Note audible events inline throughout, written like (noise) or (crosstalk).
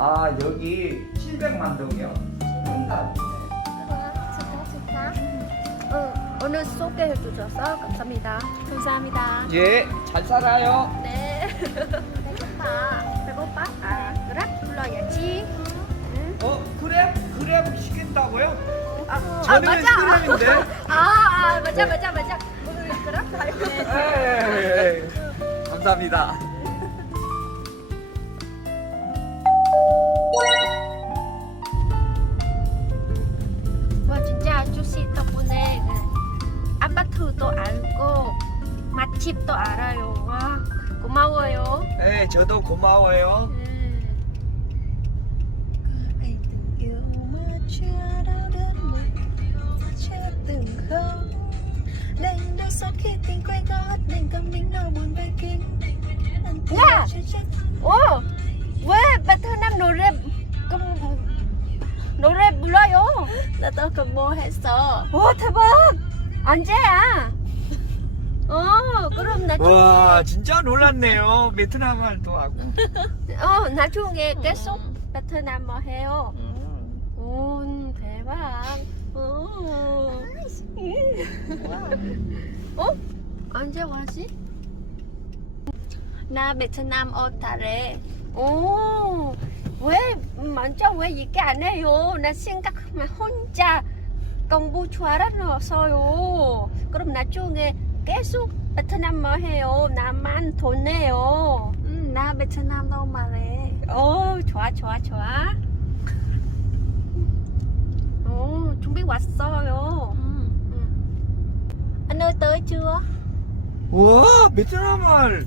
아 여기 700만 동이요. 좋다, 좋다. 어, 오늘 소개해 주셔서 감사합니다. 감사합니다. 예, 잘 살아요. 네. 배고파. 배고파? 아, 그래? 불러야지. 응. 어, 그래? 그래 시킨다고요? 아, 아 저는 맞아. 그램인데. (laughs) 아, 아, 맞아, 맞아, 맞아. 어, 그래? 네. 에이, 감사합니다. 맛집도 알아요. 와, 고마워요. 네, 저도 고마워요. 음. Trách 오, 왜 베트남 노래 그, 노래 불러요? 나도 공모했어 오, 대박! 언제야? 어, 그럼 나중 와, 진짜 놀랐네요. 베트남 말도 하고. (laughs) 어, 나중에 계속 베트남 뭐 해요? 오, 대박. 오. 어? 언제 와지? 나 베트남 옷 잘해 오, 왜 먼저 왜 얘기 안 해요? 나 생각하면 혼자 공부 잘하어요. 그럼 나중에 계속 베트남 뭐 해요? 나만 돈 내요. 응, 나 베트남 너무 말해 오, 좋아, 좋아, 좋아. 오, 준비 왔어요. Anh ơi tới chưa? 와, 베트남 말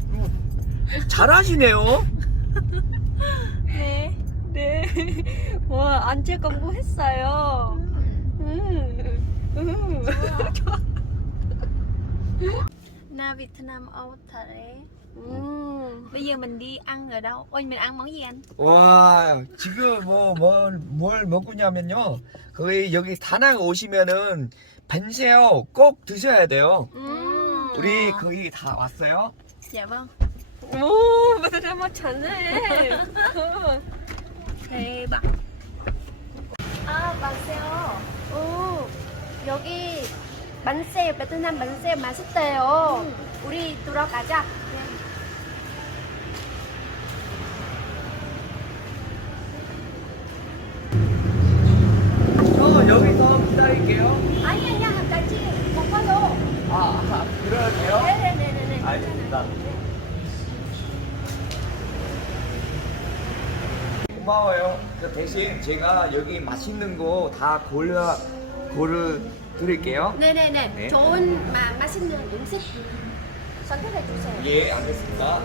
잘하시네요. (laughs) 네, 네. 와, 언제 공부했어요? 음, 음. (laughs) Na Vietnam 옷 잘해 음. Bây giờ mình đi ăn ở đâu? Ôi mình ăn món gì anh? 와, 지금 뭐, 뭘, 뭘 먹으냐면요. 거기, 여기 다낭 오시면은, 벤세요 꼭 드셔야 돼요. 음. 우리 거기 다 왔어요? Dạ vâng 오, 베트남 잘해. 대박 아 맞아요 오, 여기 만세, 베트남 만세 맛있대요. 우리 들어가자. 저 여기서 기다릴게요. 아니, 아니야, 같이 먹어요. 아, 아 그래도 돼요? 네네네네. 알겠습니다. 고마워요. 그 대신 제가 여기 맛있는 거 다 골라 고르 드릴게요. 네네네. 네. 좋은 마, 맛있는 음식 선택해 주세요. 예, 알겠습니다.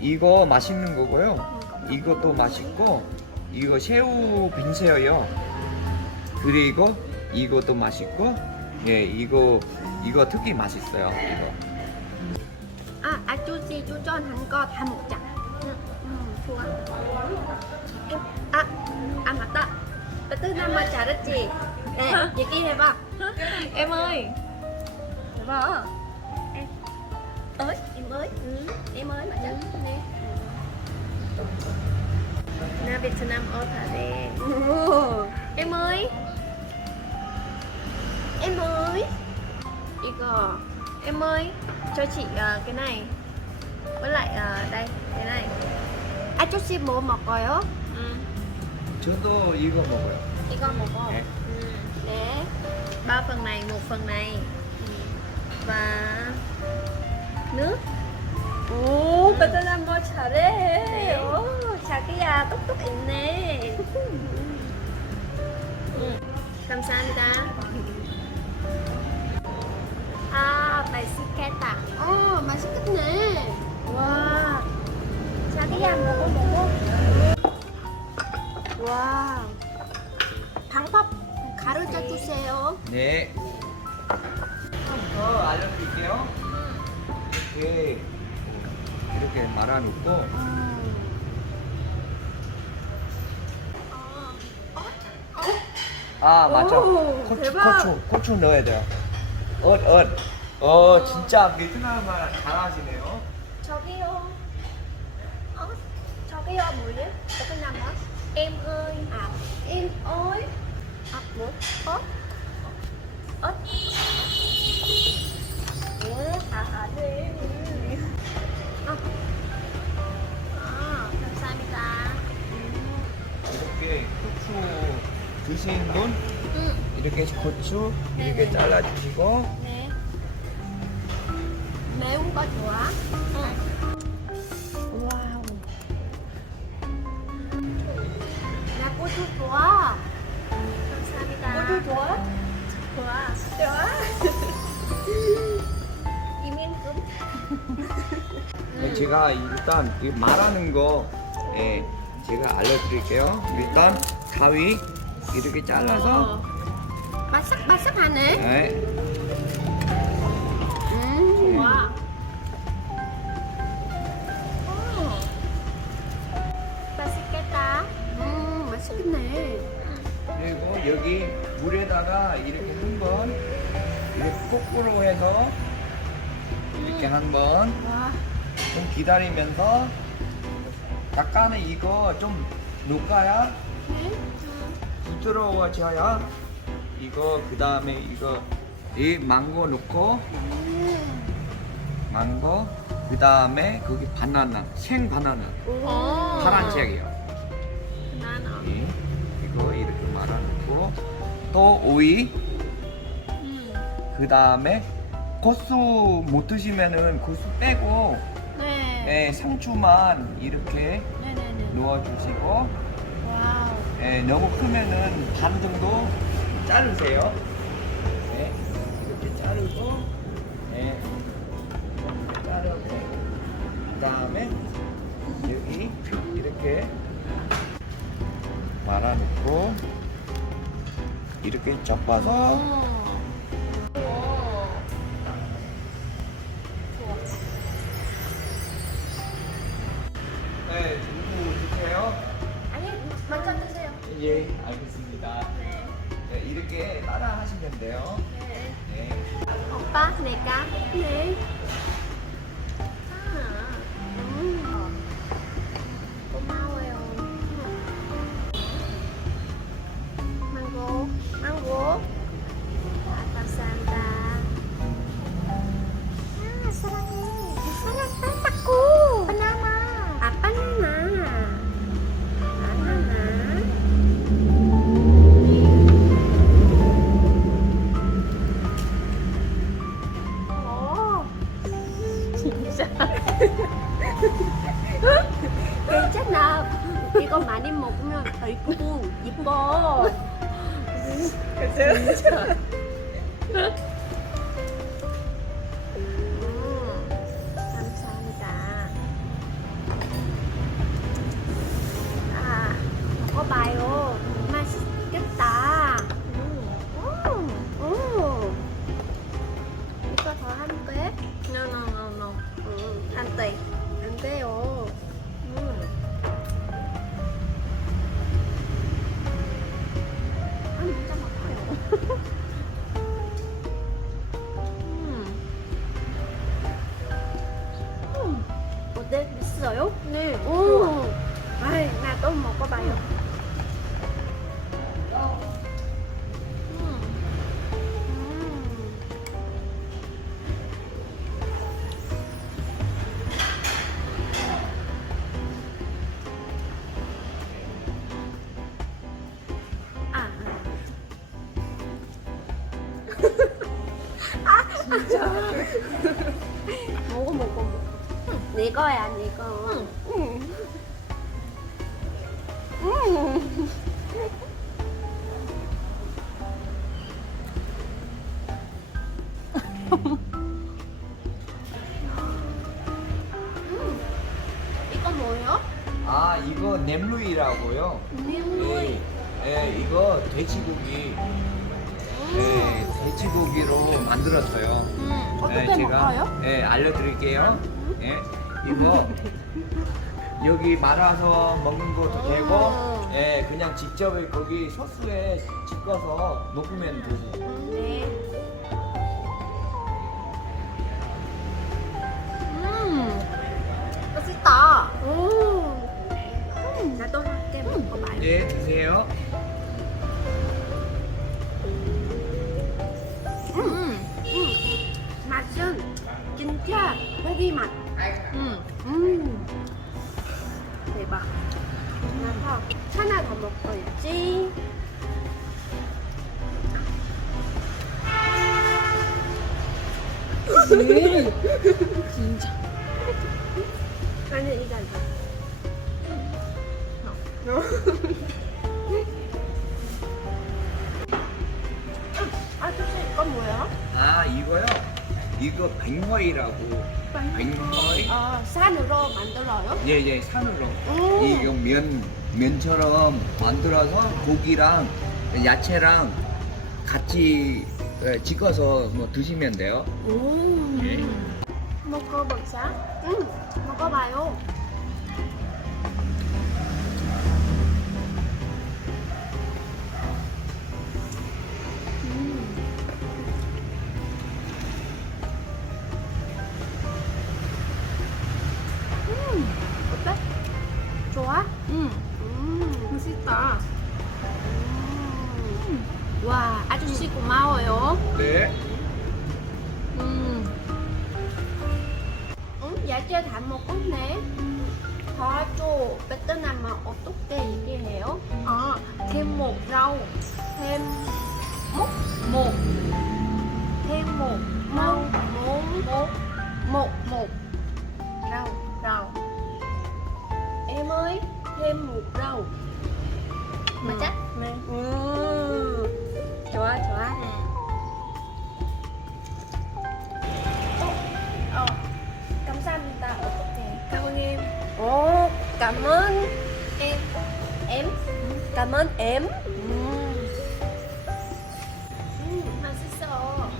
이거 맛있는 거고요. 이것도 맛있고 이거 새우 빈새우요. 그리고 이것도 맛있고 예, 이거 이거 특히 맛있어요. 이거. 아, 아저씨 추천한 거 다 먹자. 응, 응, 좋아. 아, 아 맞다. 베트남 말 잘했지? 네, 얘기해봐. Em ơi 해봐. Em, ơi, em ơi. 응, em ơi 맞아. 네. Na Vietnam 옷 잘해 오, em ơi. Em ơi. Igo Em ơi Cho chị ờ, cái này Với lại ờ, đây Cái này 아저씨 뭐 먹어요? ừ. 저도 이거 먹어요. Igo một không? 네. Ừ. 네. ba phần này một phần này Ừ. và nước 오, 베트남 뭐 잘해. 네. 오, 자기야 똑똑했네. 감사합니다 아, 맛있겠다. 어, 맛있겠네. 와, 자기야 먹어 먹어. 와, 방법 가르쳐 주세요. 네. 더 알려드릴게요. 이렇게 이렇게 말아 놓고 아 맞아 오, 고추 대박. 고추 고추 넣어야 돼요 엇엇 어 진짜 베트남 말 잘하시네요 저기요. 어? 저기요 뭐예요? 저기 나가? Em ơi. À, em ơi. À, 뭐? 어? 어? 예, 아, 아, 네. 아. 아, 감사합니다. 이렇게 고추 드신 분 응. 이렇게 고추 이렇게 네네. 잘라주시고 좋아? 좋아. 좋아. (laughs) 이민금. 네, 제가 일단 이 말하는 거 예, 제가 알려드릴게요 일단 가위 이렇게 잘라서 바삭바삭하네. 네, 여기 물에다가 이렇게 한번 이렇게 거꾸로 해서 이렇게 한번 와. 좀 기다리면서 약간은 이거 좀 녹아야 네? 부드러워져야 이거 그 다음에 이거 이 망고 넣고 음. 망고 그 다음에 거기 바나나 생 바나나 오. 파란색이요 말아놓고 또 오이 음. 그 다음에 고수 못 드시면은 고수 빼고 네. 예, 상추만 이렇게 네네네. 넣어주시고 와우. 예, 너무 크면은 반 정도 자르세요. 네, 이렇게 자르고, 네, 이렇게 자르고, 그 다음에 여기 이렇게 말아놓고 이렇게 접어서 이거 많이 먹으면 더 이쁘고 이뻐. 진짜. 먹어, 먹어, 먹어. 내 거야, 내 거. 응. 음. 음. 이거 뭐예요? 아, 이거 냄루이라고요. 네. 예, 예, 이거 돼지고기. 예, 돼지고기로 만들었어요. 음, 어떻게 예, 제가 먹어요? 예, 알려드릴게요. 예, 이거 여기 말아서 먹는 것도 되고 어. 예 그냥 직접 거기 소스에 찍어서 먹으면 되지 네. 음, 맛있다. 오. 음, 나도 할게 먹어봐요. 네 아저씨 이건 뭐야? 아 이거요 이거 백머이라고 백머이 아 산으로 만들어요? 예예 산으로 오. 이거 면 면처럼 만들어서 고기랑 야채랑 같이 예, 찍어서 뭐 드시면 돼요. 오. 예. 먹어보자. 응, 먹어봐요. 어떻게 얘기해요? 아, thêm một rau. thêm Một. Một. thêm một món món Một. một một Rau. Rau. em ơi thêm một rau 맞아? 네. 음, 좋아 좋아 어, 감사합니다 어떻게 Cảm ơn em. 오 cảm ơn Em em cảm ơn em 음, 음 맛있어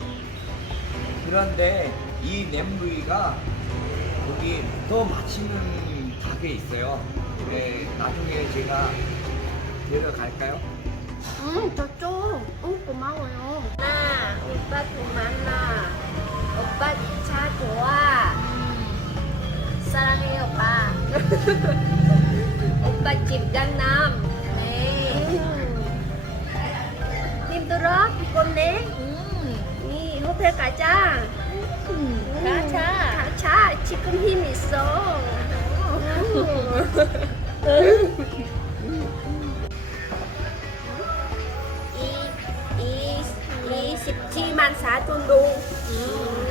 그런데 이 냄비가 거기 또 맛있는 가게 있어요. 네, 나중에 제가 데려갈까요? 응, 저쪽. 응, 고마워요. 나, 오빠 돈 많아. 오빠 차 좋아. 사랑해, 오빠. (laughs) 오빠 집 강남. 네. 힘들어? 피곤해? 음. 이 호텔 가자. 음, 가자. 가자. 지금 힘 있어. 이, 이, 이십칠만 사천 동. 음. Ok,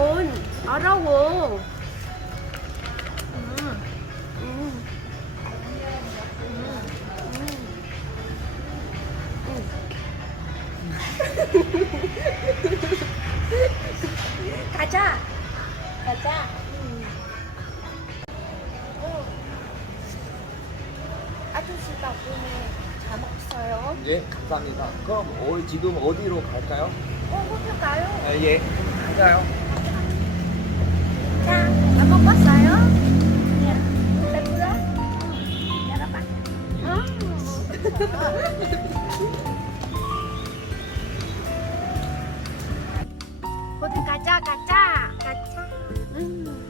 돈 어려워. 음. 음. (laughs) 가자. 가자. 어. 아저씨 덕분에 잘 먹었어요. 예, 감사합니다. 그럼 어, 지금 어디로 갈까요? 어, 호텔 가요. 아, 예, 가자요. 호텔 가자, 가자, 가자. 음.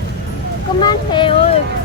탁해요.